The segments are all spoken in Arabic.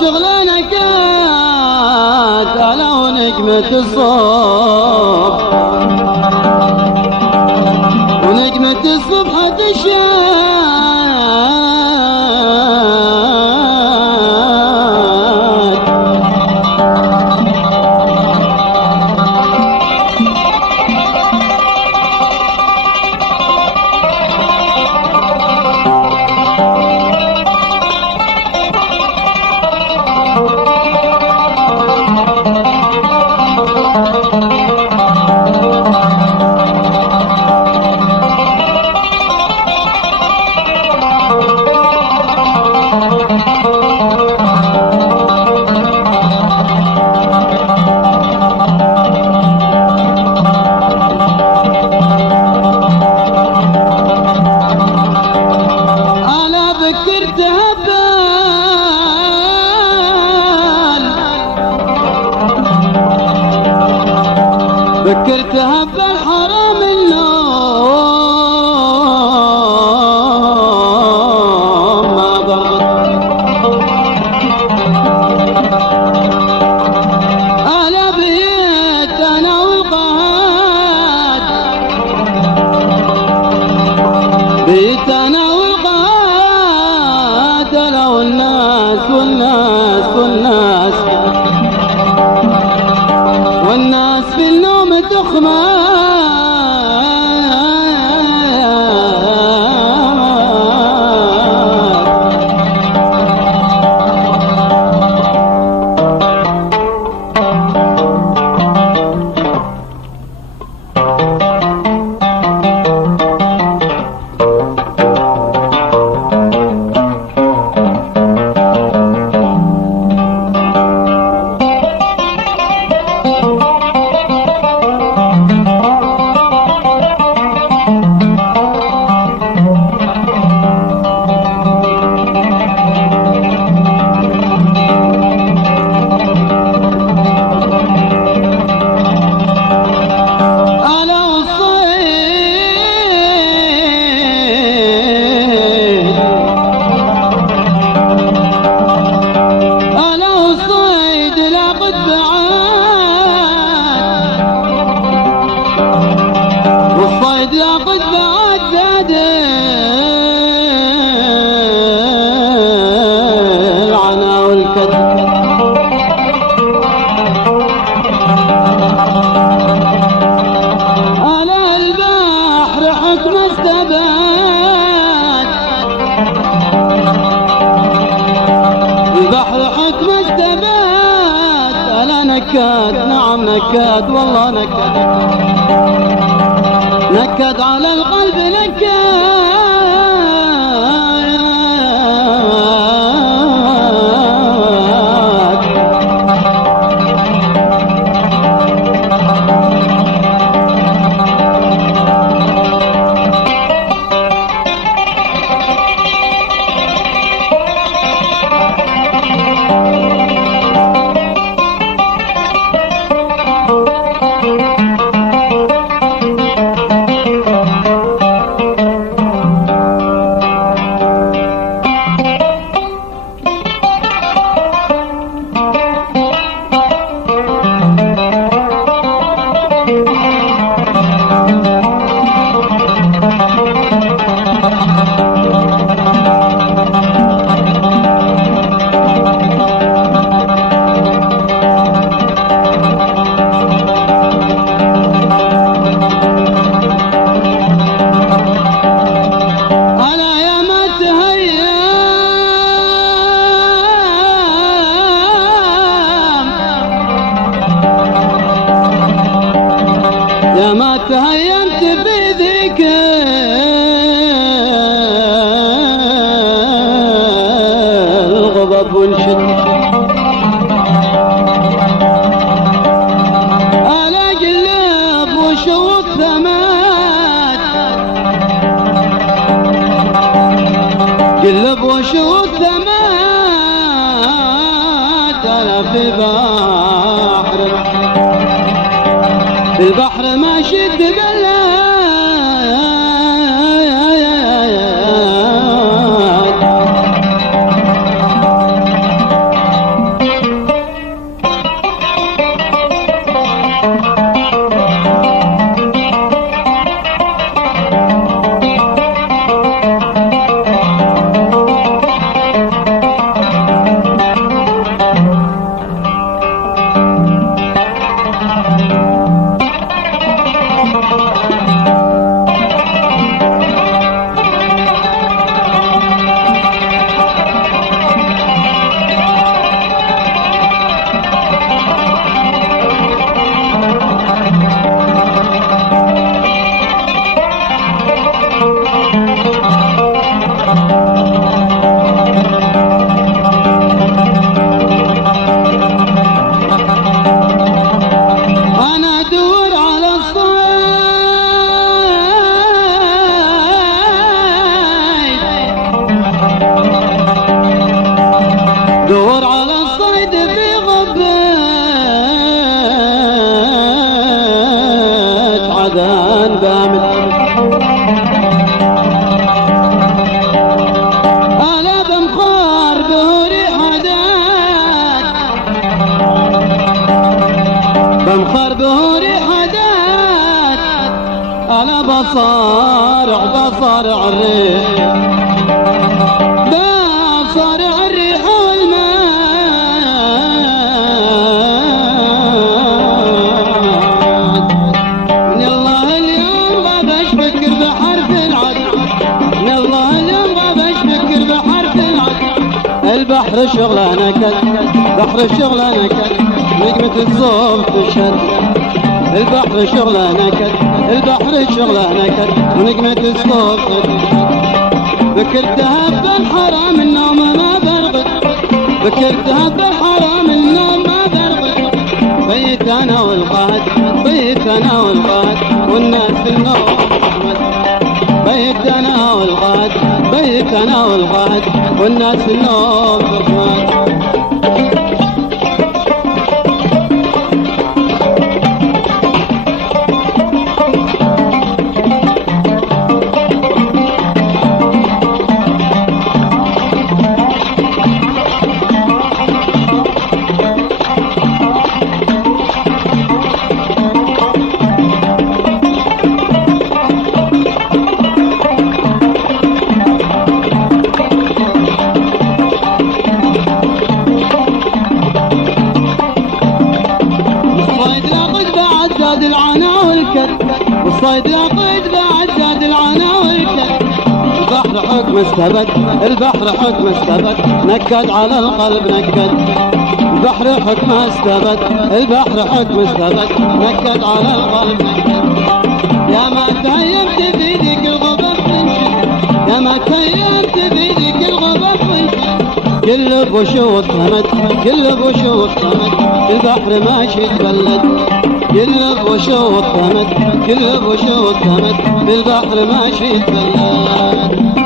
شغلنا كات على ونجمة الصبح، ونجمة الصبح تشاهد فكرتها بالحرام النوم ما بغض على بيت انا والقهاد، بيت انا والقهاد انا والناس والناس والناس والناس في النوم تخمى. ياخذ بعد زاد العنا والكد، على البحر حكم الثبات، البحر حكم الثبات، على نكاد نعم نكاد والله نكاد، نكد على القلب نكد. يا ما تهيمت بذيك الغضب والشد، على قلب وشوط ثمات، قلب وشوط ثمات، أنا في بحر في البحر ما شد بلا ومخر به ريحدات على بصارع الريح بصارع الريح والماء من الله اليوم غابش فكر بحرف العدل من الله اليوم غابش فكر بحرف العدل البحر شغلانه كد بحر شغلانه كد نجمة الصوب تشهد البحر شغلانه كد البحر شغلانه كد ونجمة الصوب تشهد فكرتها بالحرام النوم ما برغد فكرتها بالحرام النوم ما برغد بيت انا والقهد بيت انا والقهد والناس النوم تحمد بيت انا والقهد بيت انا والقهد والناس النوم تحمد والصيد لاقيت بعد زاد العنا والكد البحر حكم استبد البحر حكم استبد نكد على القلب نكد البحر حكم استبد البحر حكم استبد نكد على القلب نكد يا ما تهيمت بيدك الغباب تنشد يا ما تهيمت بيدك الغباب تنشد كل بوشوط ثمد كل بوشوط ثمد البحر ماشي تبلد كل بوشوط ثمد كل بوشوط ثمد بالبحر ماشي تبلد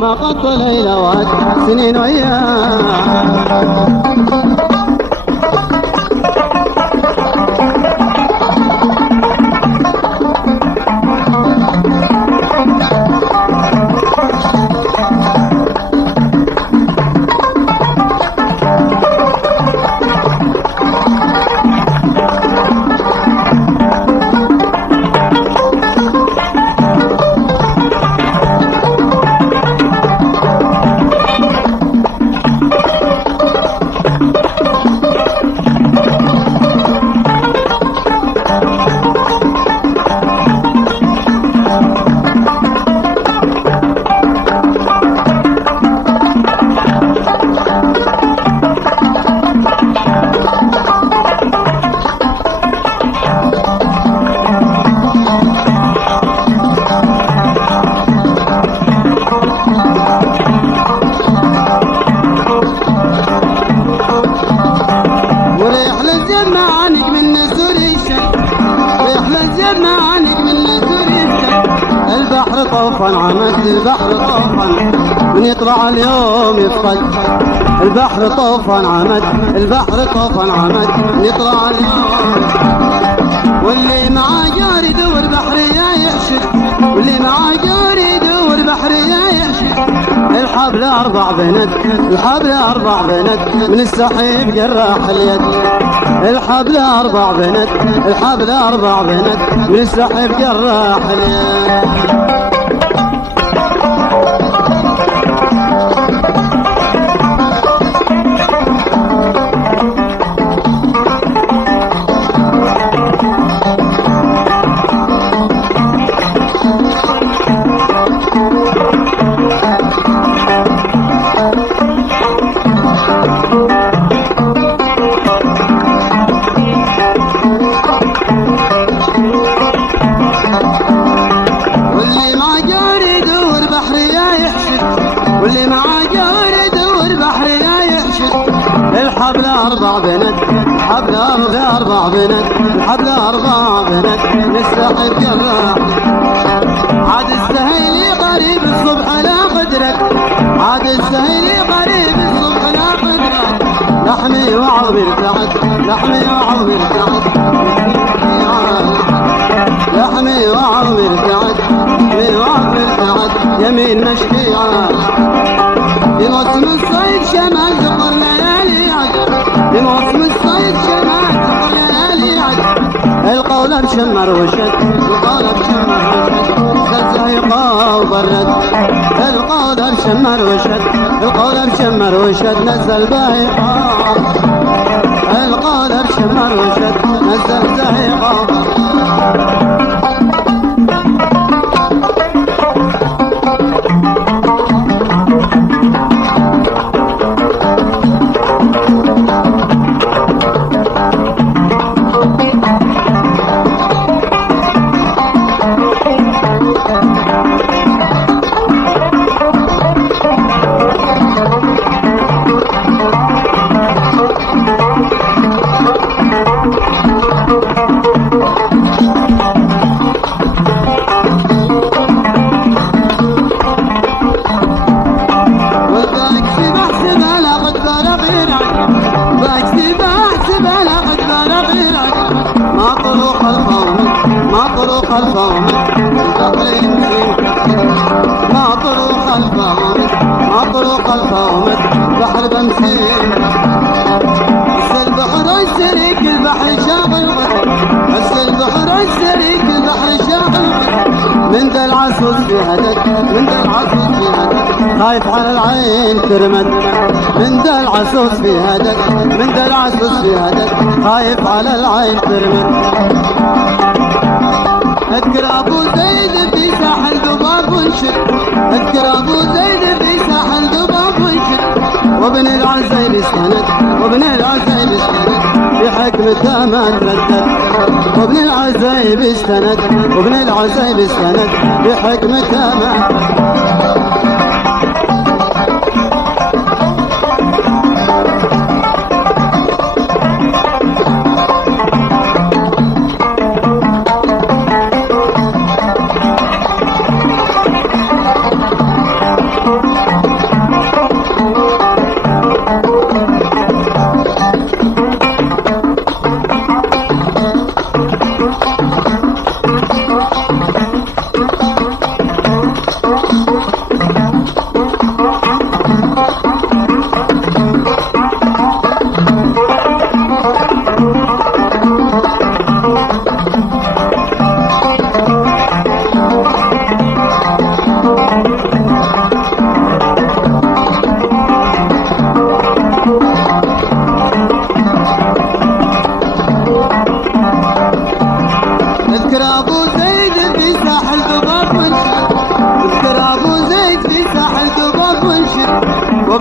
ما قط ليلوات سنين وياك البحر طوفان عمد البحر طوفان من يطلع اليوم يفقد البحر طوفان عمد البحر طوفان عمد من يطلع اليوم واللي معاه جار يدور بحرية يعشق واللي معاه جار يدور بحرية يعشق الحبل أربع بنت الحبل أربع بنت من السحيب جراح اليد الحبل أربع بنت الحبل أربع بنت من السحيب جراح اليد بنت الحبل أربع بنت الحبل أربع بنت نستحب كالراح عاد السهيلي قريب الصبح لا قدرت عاد السهيلي قريب الصبح لا قدرت لحمي وعظمي ارتعد لحمي وعظمي ارتعد لحمي وعظمي ارتعد لحمي وعظمي ارتعد يمين مشفيعة بموسم الصيد شمال زقر ليالي عد بموسم الصيد شمال زقر ليالي عد القولة بشمر وشد القولة بشمر وشد زهيقة وبرد القولة بشمر وشد القولة بشمر وشد نزل بايقة القولة بشمر وشد نزل زهيقة وبرد مطروق الفومت بحر بمسين هسه البحر السريك البحر شاغل هسه البحر السريك البحر شاغل من ذا العسوس في هدك من ذا العسوس في هدك خايف على العين ترمد من ذا العسوس في هدك من ذا العسوس في هدك خايف على العين ترمد اذكر ابو زيد في ساحل ذباب وانشد اذكر ابو زيد في ساحل ذباب وانشد وابن العزيب استند وابن العزيب استند بحكمته ما تردد وابن العزيب استند وابن العزيب استند بحكمته ما تردد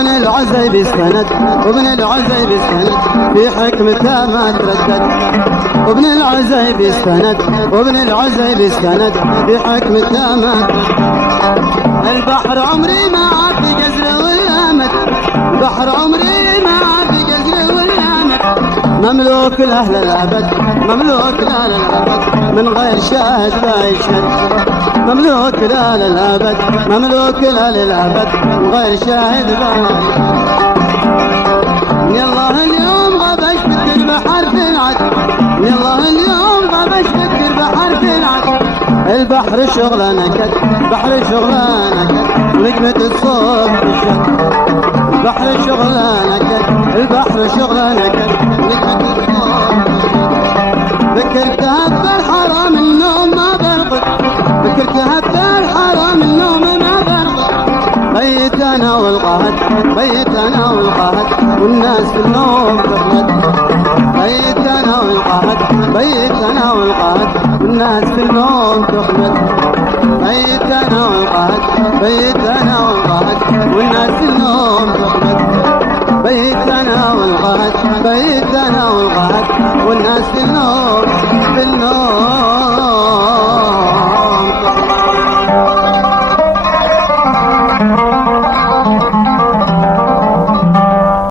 وابن العزيب استند وابن العزيب استند في حكمته ما تردد وابن العزيب استند وابن العزيب استند في حكمته ما تردد البحر عمري ما عاد في جزر والامد البحر عمري ما عاد في جزر والامد مملوك لاهل الابد مملوك لاهل الابد من غير شاهد لا يشهد مملوك لاهل الابد مملوك لاهل الابد من غير شاهد لا يشهد يالله اليوم غبش فكر بحرف العد يالله اليوم غبش فكر بحرف العد البحر شغله نكد بحر شغله نكد نجمة الصبح الشد البحر شغله نكد البحر شغله نكد نجمة الصبح ذكرتها بالحرام النوم ما برقد ذكرتها بالحرام النوم ما برقد بيت انا والقهد بيت انا والقهد والناس في النوم تخلد بيت انا والقهد بيت انا والقهد والناس في النوم تخلد بيت انا والقهد بيت انا والقهد والناس في النوم تخلد بيت انا والقهد بيت انا والقهد والناس في النوم